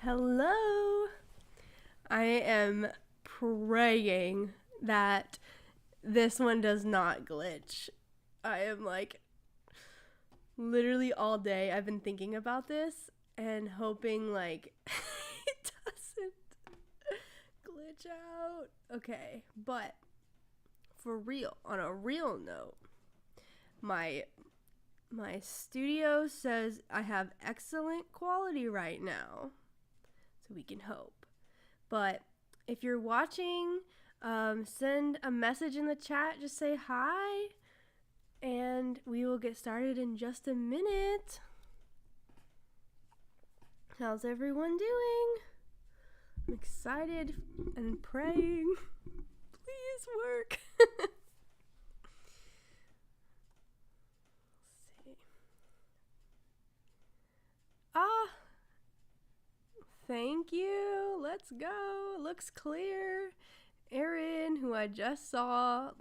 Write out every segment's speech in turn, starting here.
Hello. I am praying that this one does not glitch. I am literally all day I've been thinking about this and hoping it doesn't glitch out. Okay, but for real, on a real note, my studio says I have excellent quality right now. So we can hope. But if you're watching, send a message in the chat. Just say hi, and we will get started in just a minute. How's everyone doing? I'm excited and praying. Please work. Let's see. Thank you. Let's go. Looks clear. Erin, who I just saw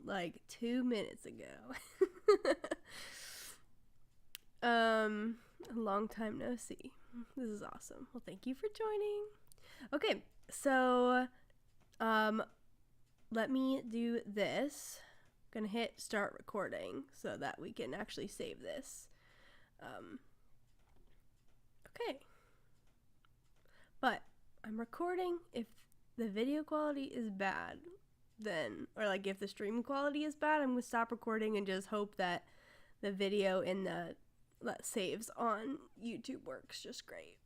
2 minutes ago. A long time no see. This is awesome. Well, thank you for joining. Okay, so let me do this. I'm gonna hit start recording so that we can actually save this. Okay. But I'm recording. If the video quality is bad, then, or if the stream quality is bad, I'm going to stop recording and just hope that the video in that saves on YouTube works just great.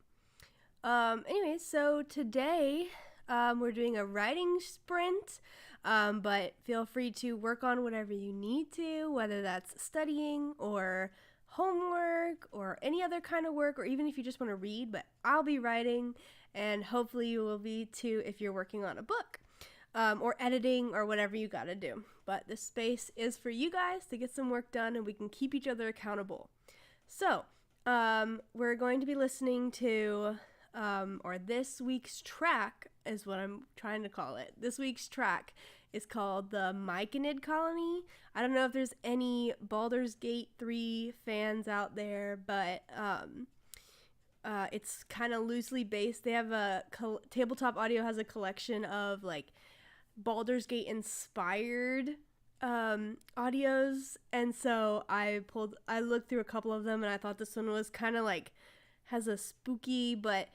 Anyway, so today we're doing a writing sprint, but feel free to work on whatever you need to, whether that's studying or homework or any other kind of work, or even if you just want to read. But I'll be writing, and hopefully you will be too if you're working on a book or editing or whatever you gotta do. But this space is for you guys to get some work done, and we can keep each other accountable. So we're going to be listening to or this week's track is what I'm trying to call it. This week's track is called the Myconid Colony. I don't know if there's any Baldur's Gate 3 fans out there, but it's kind of loosely based. They have Tabletop Audio has a collection of Baldur's Gate inspired audios, and so I looked through a couple of them, and I thought this one was kind of has a spooky but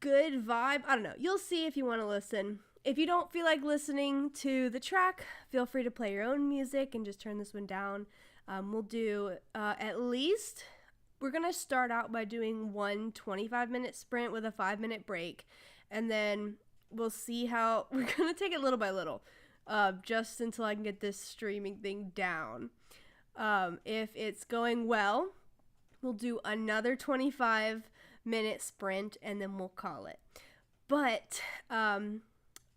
good vibe. I don't know. You'll see if you want to listen. If you don't feel like listening to the track, feel free to play your own music and just turn this one down. We'll do at least, we're going to start out by doing one 25-minute sprint with a 5-minute break, and then we'll see how, we're going to take it little by little, just until I can get this streaming thing down. If it's going well, we'll do another 25-minute sprint, and then we'll call it. But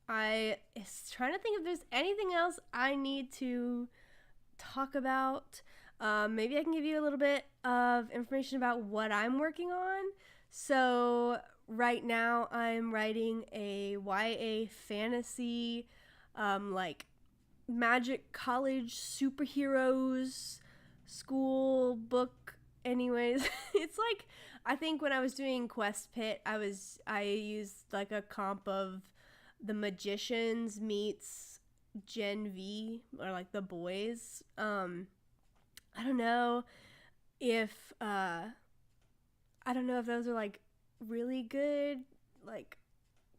I was trying to think if there's anything else I need to talk about. Maybe I can give you a little bit of information about what I'm working on. So right now I'm writing a YA fantasy, magic college superheroes school book. Anyways, it's I think when I was doing Quest Pit, I used a comp of The Magicians meets Gen V, or The Boys. I don't know if those are really good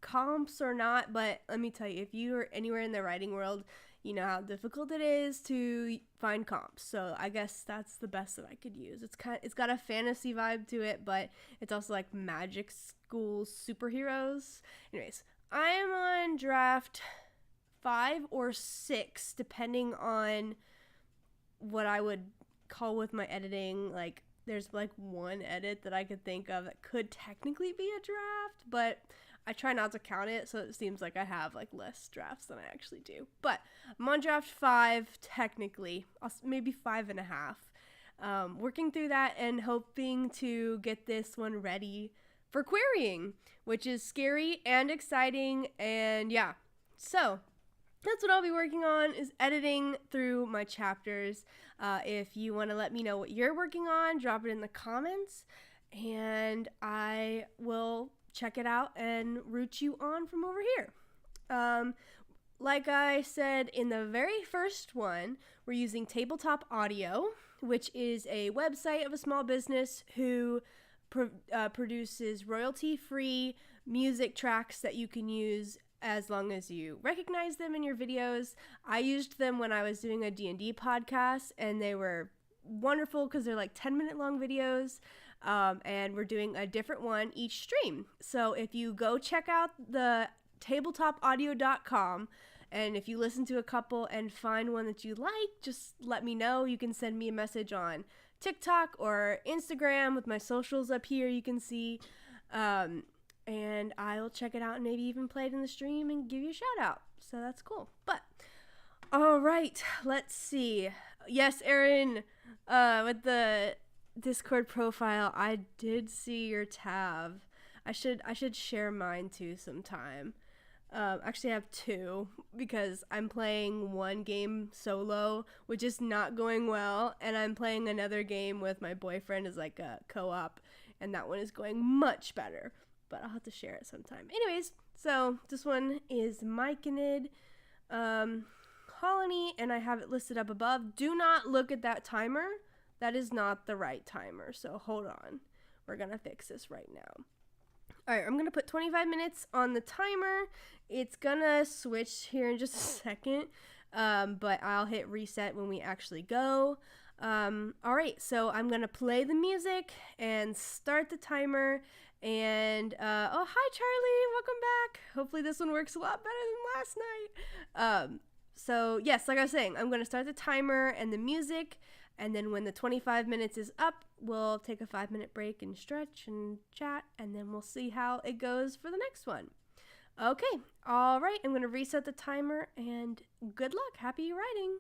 comps or not, but let me tell you, if you are anywhere in the writing world, you know how difficult it is to find comps. So I guess that's the best that I could use. It's got a fantasy vibe to it, but it's also magic school superheroes. Anyways, I'm on draft 5 or 6, depending on what I would call with my editing. There's one edit that I could think of that could technically be a draft, but I try not to count it, so it seems like I have less drafts than I actually do. But I'm on draft 5 technically, maybe 5.5. Working through that and hoping to get this one ready for querying, which is scary and exciting. And yeah, so that's what I'll be working on, is editing through my chapters. If you want to let me know what you're working on, drop it in the comments, and I will check it out and root you on from over here. Like I said in the very first one, we're using Tabletop Audio, which is a website of a small business who produces royalty-free music tracks that you can use as long as you recognize them in your videos. I used them when I was doing a D&D podcast, and they were wonderful because they're like 10-minute long videos, and we're doing a different one each stream. So if you go check out the tabletopaudio.com, and if you listen to a couple and find one that you like, just let me know. You can send me a message on TikTok or Instagram with my socials up here, you can see. And I'll check it out and maybe even play it in the stream and give you a shout out. So that's cool. But, all right, let's see. Yes, Erin, with the Discord profile, I did see your tab. I should share mine too sometime. Actually, I have two because I'm playing one game solo, which is not going well, and I'm playing another game with my boyfriend as like a co-op, and that one is going much better. But I'll have to share it sometime. Anyways, so this one is Myconid Colony, and I have it listed up above. Do not look at that timer. That is not the right timer, so hold on. We're going to fix this right now. All right, I'm going to put 25 minutes on the timer. It's going to switch here in just a second, but I'll hit reset when we actually go. All right, so I'm going to play the music and start the timer. And, oh, hi, Charlie. Welcome back. Hopefully this one works a lot better than last night. So, yes, like I was saying, I'm going to start the timer and the music. And then when the 25 minutes is up, we'll take a 5-minute break and stretch and chat, and then we'll see how it goes for the next one. Okay, all right, I'm going to reset the timer, and good luck. Happy writing.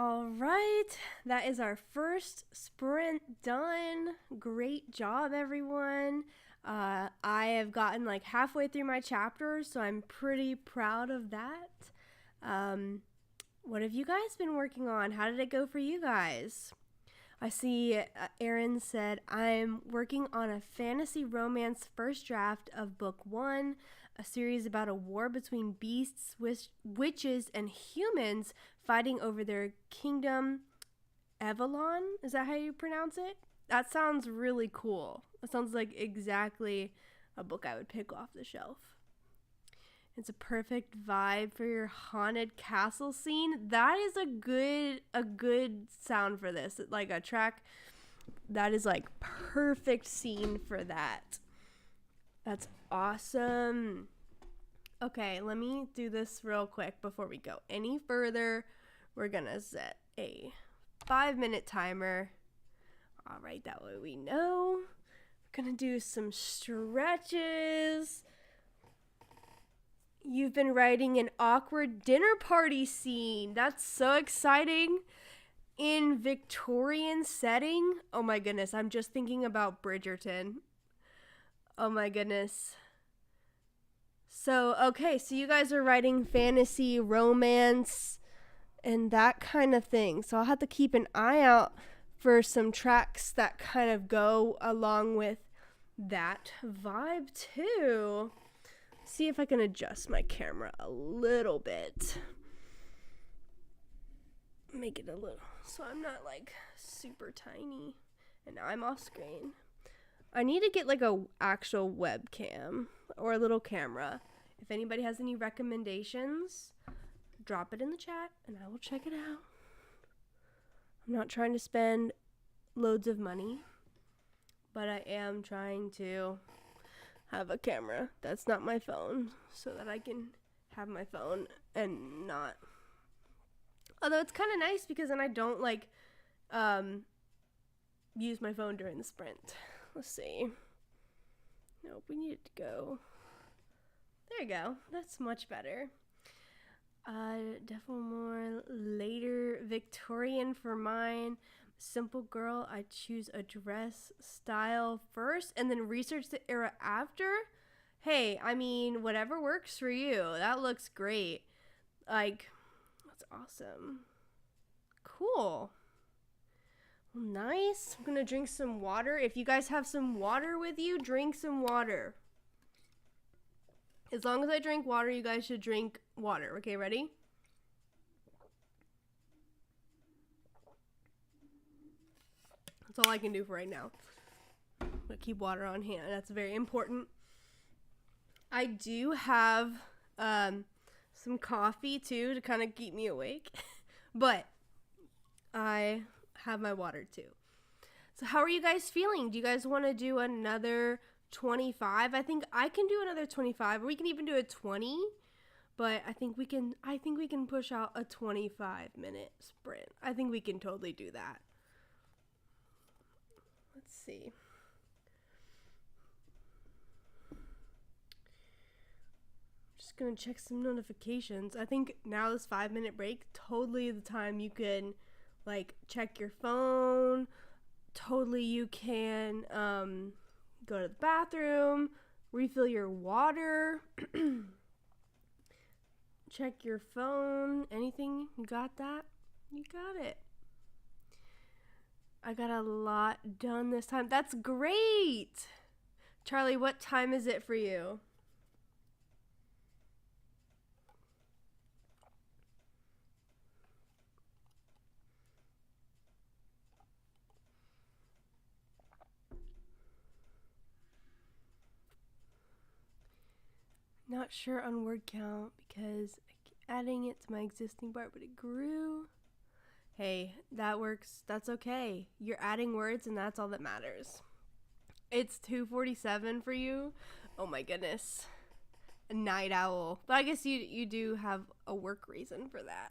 All right, that is our first sprint done. Great job, everyone. I have gotten like halfway through my chapter, so I'm pretty proud of that. What have you guys been working on? How did it go for you guys? I see Erin said, I'm working on a fantasy romance first draft of book 1, a series about a war between beasts, witches, and humans fighting over their kingdom, Avalon. Is that how you pronounce it? That sounds really cool. That sounds like exactly a book I would pick off the shelf. It's a perfect vibe for your haunted castle scene. That is a good sound for this. Like a track that is like perfect scene for that. That's awesome. Okay, let me do this real quick before we go any further. We're gonna set a 5-minute timer. All right, that way we know. We're gonna do some stretches. You've been writing an awkward dinner party scene. That's so exciting. In Victorian setting. Oh my goodness, I'm just thinking about Bridgerton. Oh my goodness. So, okay, so you guys are writing fantasy, romance, and that kind of thing. So I'll have to keep an eye out for some tracks that kind of go along with that vibe too. See if I can adjust my camera a little bit. Make it a little, so I'm not like super tiny. And now I'm off screen. I need to get like a actual webcam or a little camera. If anybody has any recommendations, drop it in the chat and I will check it out. I'm not trying to spend loads of money, but I am trying to have a camera that's not my phone so that I can have my phone and not. Although it's kind of nice because then I don't like use my phone during the sprint. Let's see. Nope, we need it to go. There you go. That's much better. Definitely more later Victorian for mine. Simple girl, I choose a dress style first and then research the era after. Hey, I mean, whatever works for you. That looks great. Like, that's awesome. Cool. Well, nice. I'm gonna drink some water. If you guys have some water with you, drink some water. As long as I drink water, you guys should drink water. Okay, ready? That's all I can do for right now. I'm gonna keep water on hand. That's very important. I do have some coffee too to kind of keep me awake, but I have my water too. So how are you guys feeling? Do you guys want to do another 25? I think I can do another 25, or we can even do a 20. But I think we can push out a 25-minute sprint. I think we can totally do that. Let's see. Just gonna check some notifications. I think now this 5-minute break, totally the time you can like check your phone. Totally you can go to the bathroom, refill your water, check your phone, anything. You got that? You got it. I got a lot done this time. That's great. Charlie, what time is it for you? Not sure on word count because I keep adding it to my existing bar, but it grew. Hey, that works. That's okay. You're adding words and that's all that matters. It's 2:47 for you. Oh my goodness. A night owl. But I guess you do have a work reason for that.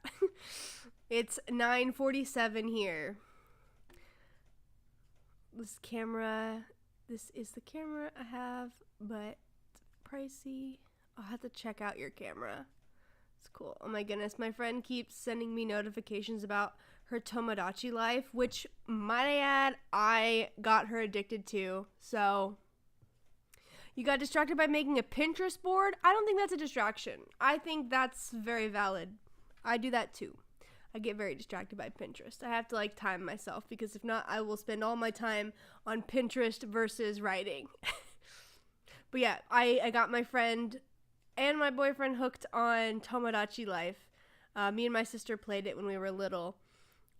It's 9:47 here. This is the camera I have, but it's pricey. I'll have to check out your camera. It's cool. Oh my goodness, my friend keeps sending me notifications about her Tomodachi Life, which, might I add, I got her addicted to. So, you got distracted by making a Pinterest board? I don't think that's a distraction. I think that's very valid. I do that too. I get very distracted by Pinterest. I have to like time myself, because if not, I will spend all my time on Pinterest versus writing. But yeah, I got my friend and my boyfriend hooked on Tomodachi Life. Me and my sister played it when we were little,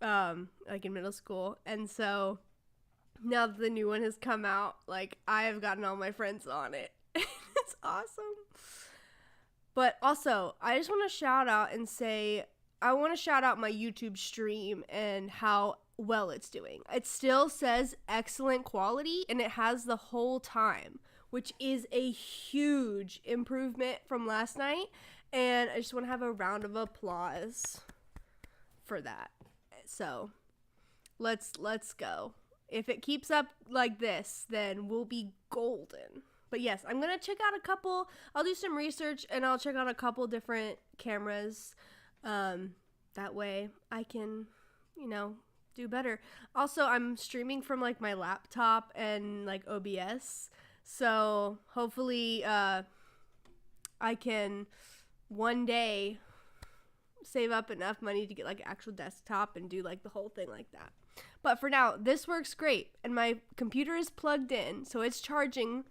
like in middle school. And so now that the new one has come out, like, I have gotten all my friends on it. It's awesome. But also, I just want to shout out and say, I want to shout out my YouTube stream and how well it's doing. It still says excellent quality, and it has the whole time, which is a huge improvement from last night. And I just want to have a round of applause for that. So let's go. If it keeps up like this, then we'll be golden. But yes, I'm going to check out I'll do some research, and I'll check out a couple different cameras. That way I can, do better. Also, I'm streaming from like my laptop and like OBS. So hopefully, I can one day save up enough money to get like an actual desktop and do like the whole thing like that. But for now, this works great, and my computer is plugged in, so it's charging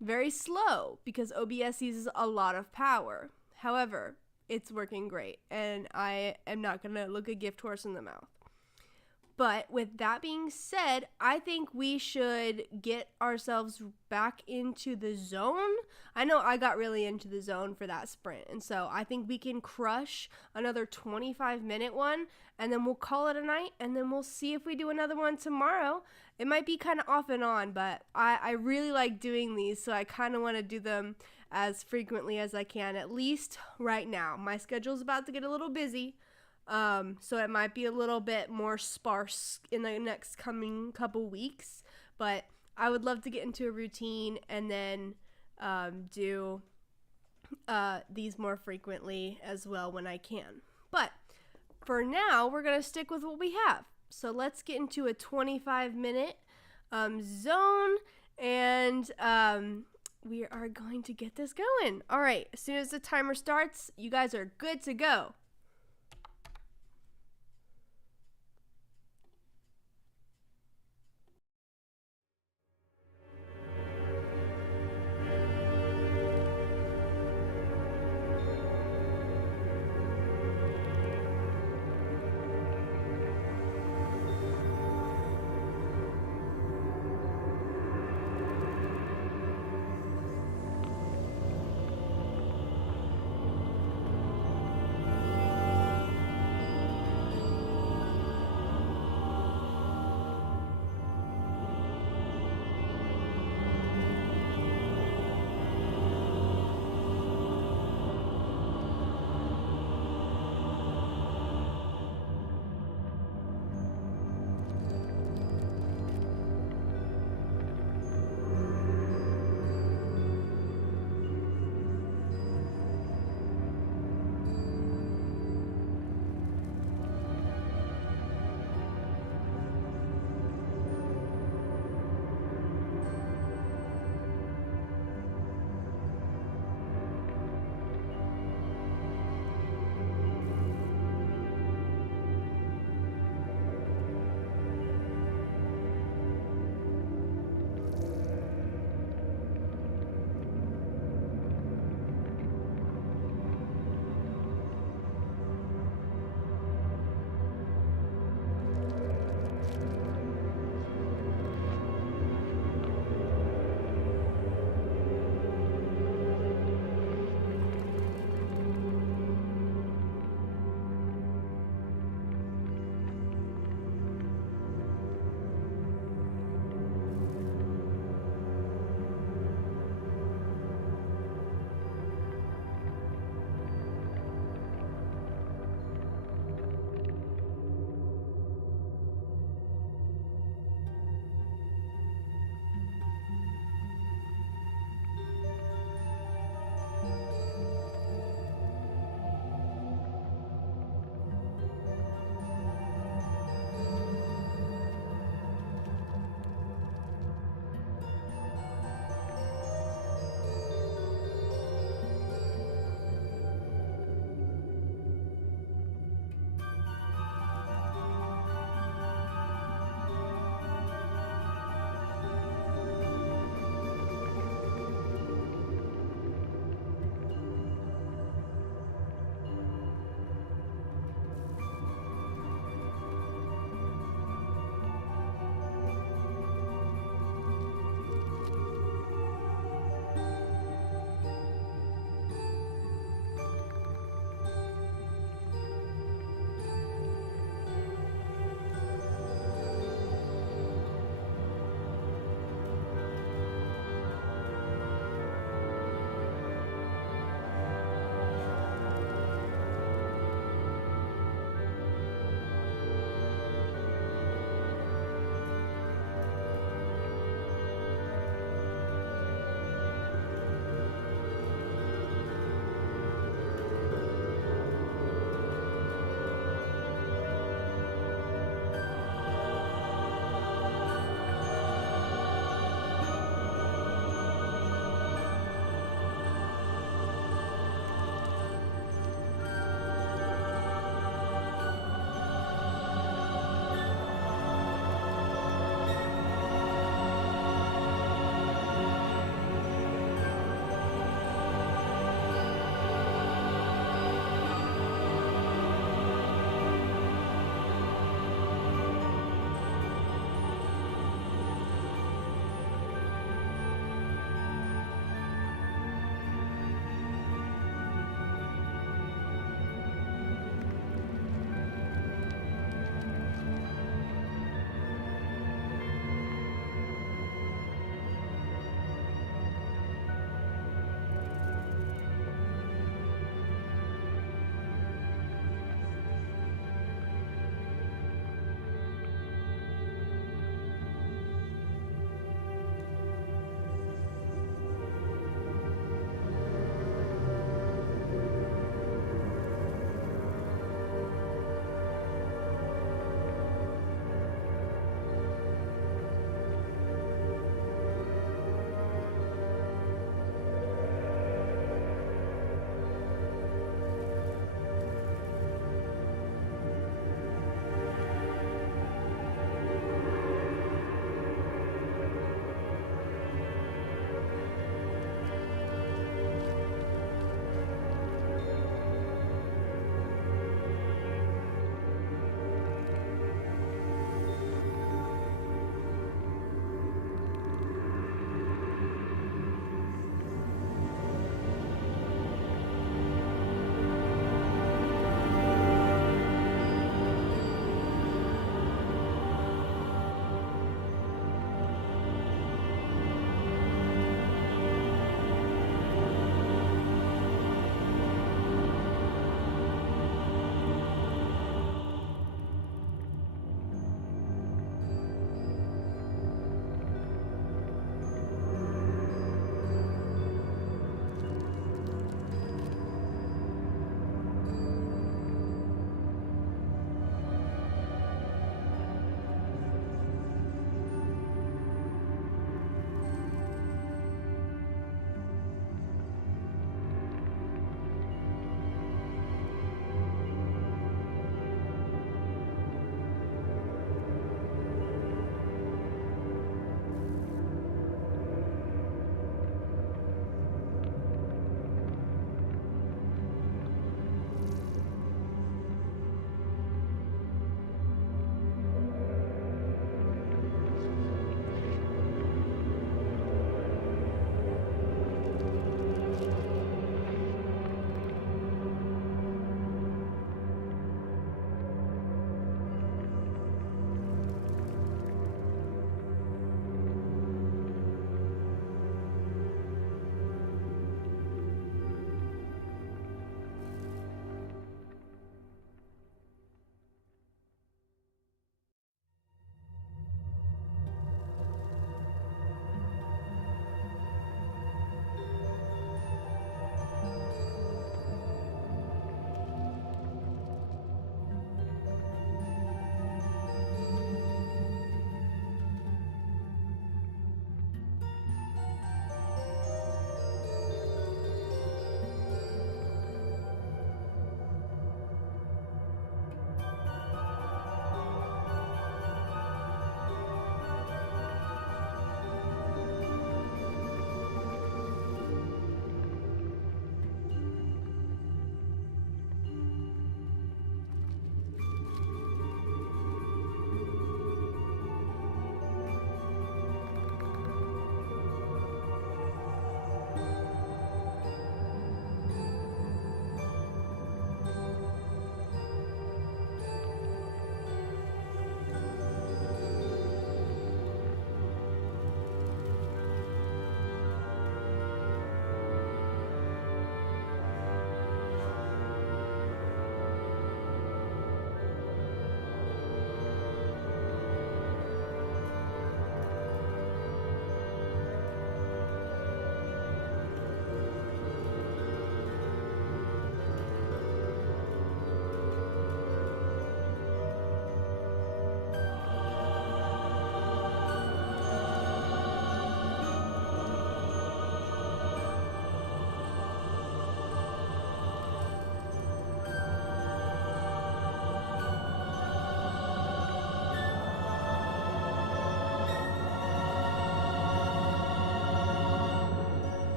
very slow because OBS uses a lot of power. However, it's working great, and I am not going to look a gift horse in the mouth. But with that being said, I think we should get ourselves back into the zone. I know I got really into the zone for that sprint, and so I think we can crush another 25-minute one, and then we'll call it a night, and then we'll see if we do another one tomorrow. It might be kind of off and on, but I really like doing these, so I kind of want to do them as frequently as I can, at least right now. My schedule's about to get a little busy, so it might be a little bit more sparse in the next coming couple weeks, but I would love to get into a routine and then do these more frequently as well when I can. But for now, we're going to stick with what we have. So let's get into a 25-minute zone, and we are going to get this going. All right, as soon as the timer starts, you guys are good to go.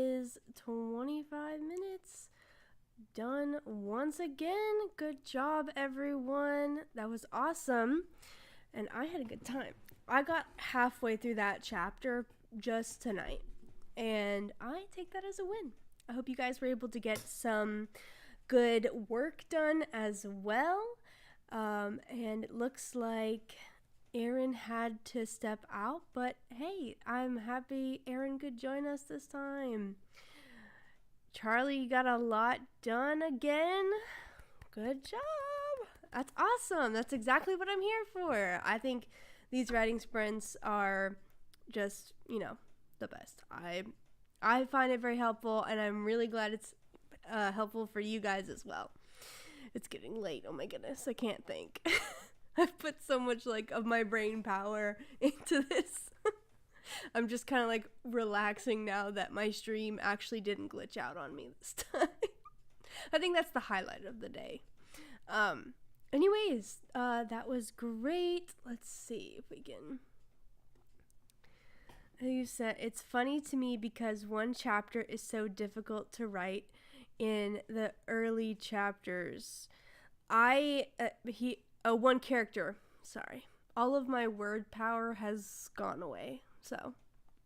is 25 minutes. Done once again. Good job, everyone. That was awesome. And I had a good time. I got halfway through that chapter just tonight. And I take that as a win. I hope you guys were able to get some good work done as well. And it looks like Aaron had to step out, but hey, I'm happy Aaron could join us this time. Charlie got a lot done again. Good job. That's awesome. That's exactly what I'm here for. I think these writing sprints are just, the best. I find it very helpful, and I'm really glad it's helpful for you guys as well. It's getting late. Oh my goodness, I can't think. I've put so much of my brain power into this. I'm just kind of relaxing now that my stream actually didn't glitch out on me this time. I think that's the highlight of the day. Anyways, that was great. Let's see if we can. You said it's funny to me because one chapter is so difficult to write in the early chapters. One character, sorry. All of my word power has gone away, so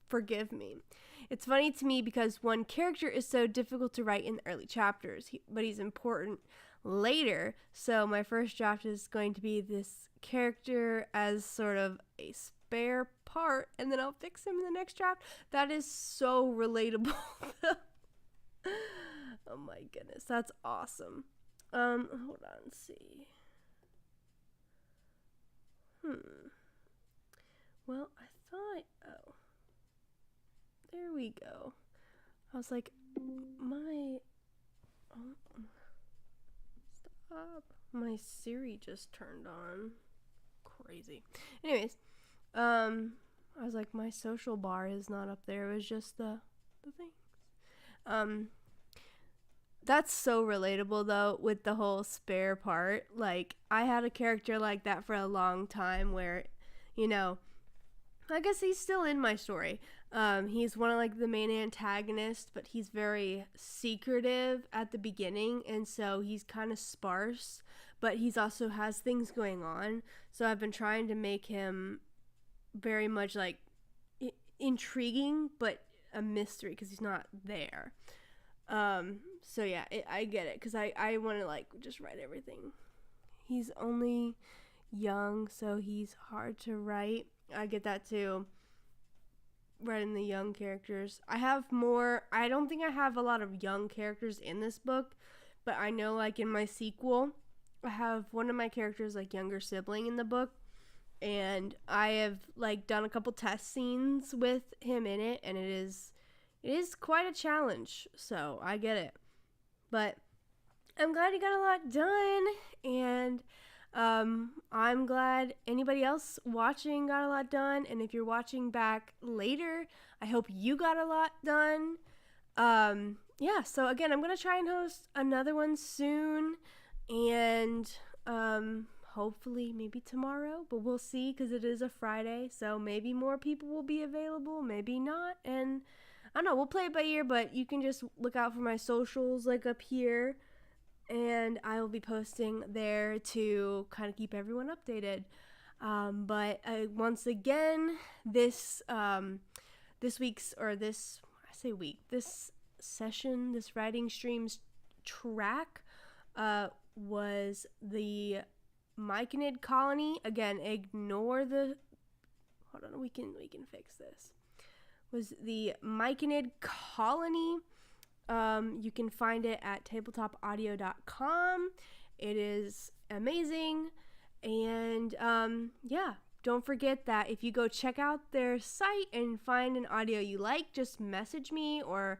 forgive me. It's funny to me because one character is so difficult to write in the early chapters, but he's important later. So my first draft is going to be this character as sort of a spare part, and then I'll fix him in the next draft. That is so relatable. Oh my goodness, that's awesome. Hold on, let's see. Well, I thought, there we go. I was like, stop. My Siri just turned on. Crazy. Anyways, I was like, my social bar is not up there. It was just the things. That's so relatable though with the whole spare part. I had a character like that for a long time where, I guess he's still in my story. He's one of the main antagonists, but he's very secretive at the beginning, and so he's kind of sparse, but he's also has things going on. So I've been trying to make him very much intriguing, but a mystery because he's not there. So yeah, I get it because I want to just write everything. He's only young, so he's hard to write. I get that too. Writing the young characters. I don't think I have a lot of young characters in this book, but I know in my sequel, I have one of my characters younger sibling in the book, and I have done a couple test scenes with him in it, and it is quite a challenge, so I get it. But I'm glad you got a lot done, and I'm glad anybody else watching got a lot done, and if you're watching back later, I hope you got a lot done. Yeah, so again, I'm going to try and host another one soon, and hopefully maybe tomorrow, but we'll see because it is a Friday, so maybe more people will be available, maybe not, and I don't know, we'll play it by ear, but you can just look out for my socials up here, and I will be posting there to kind of keep everyone updated. But once again, this session, this writing stream's track was the Myconid colony. Again, ignore the, hold on, we can fix this. Was the Myconid colony. You can find it at tabletopaudio.com. It is amazing. And yeah, don't forget that if you go check out their site and find an audio you like, just message me or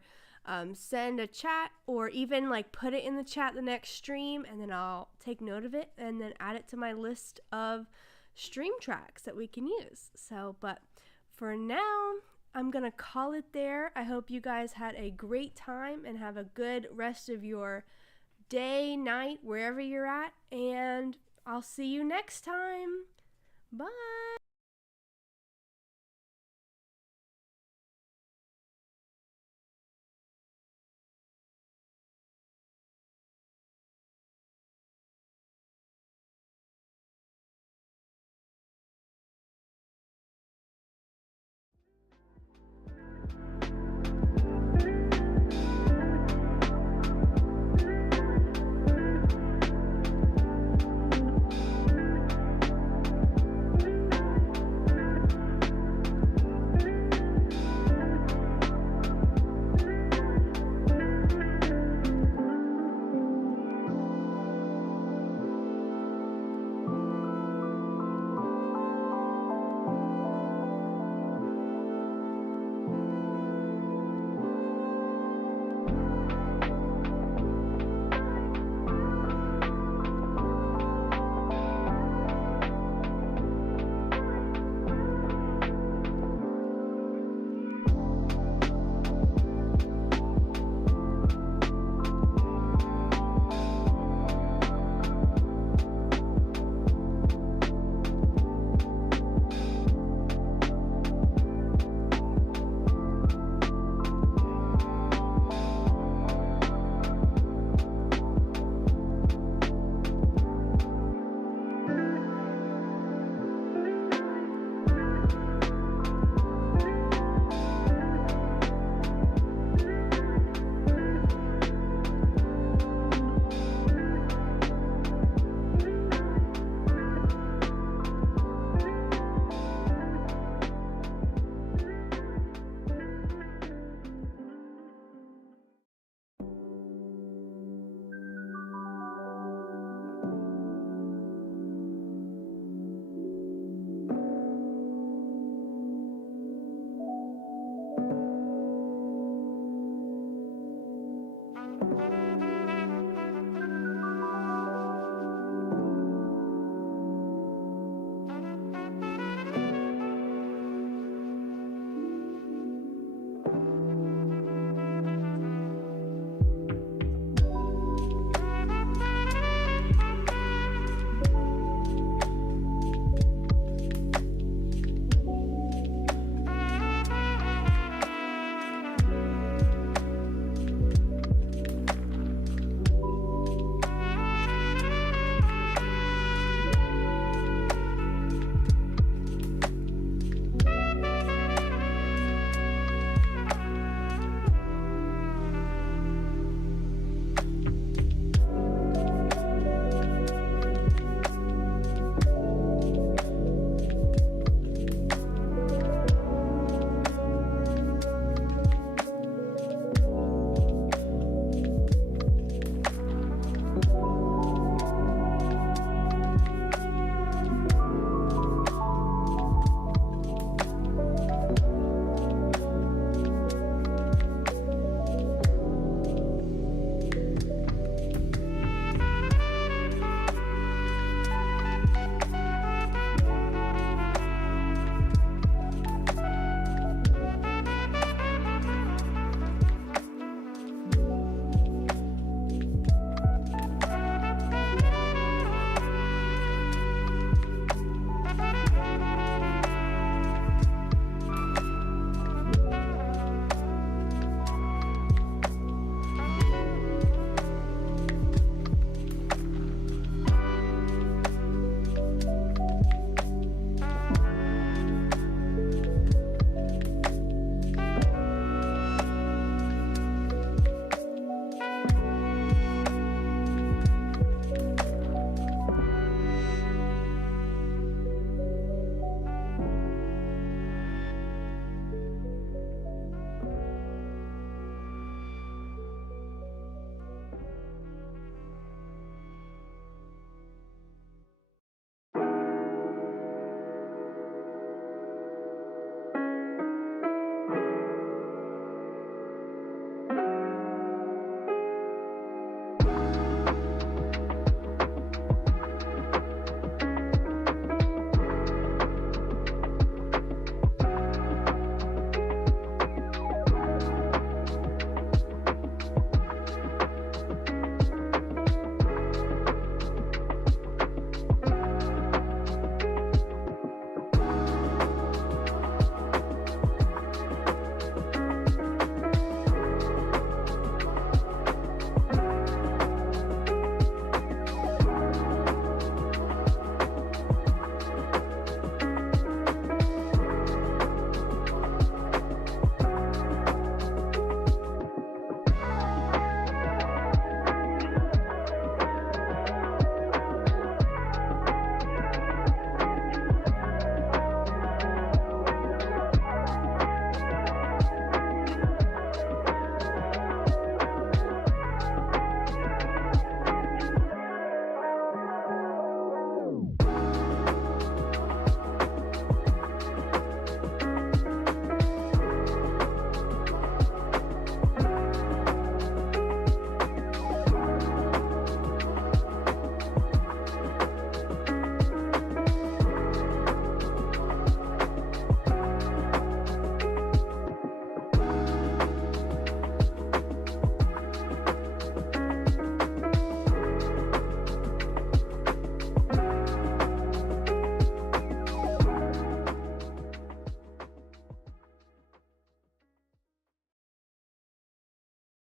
send a chat, or even put it in the chat the next stream, and then I'll take note of it and then add it to my list of stream tracks that we can use. So, but for now, I'm going to call it there. I hope you guys had a great time and have a good rest of your day, night, wherever you're at. And I'll see you next time. Bye.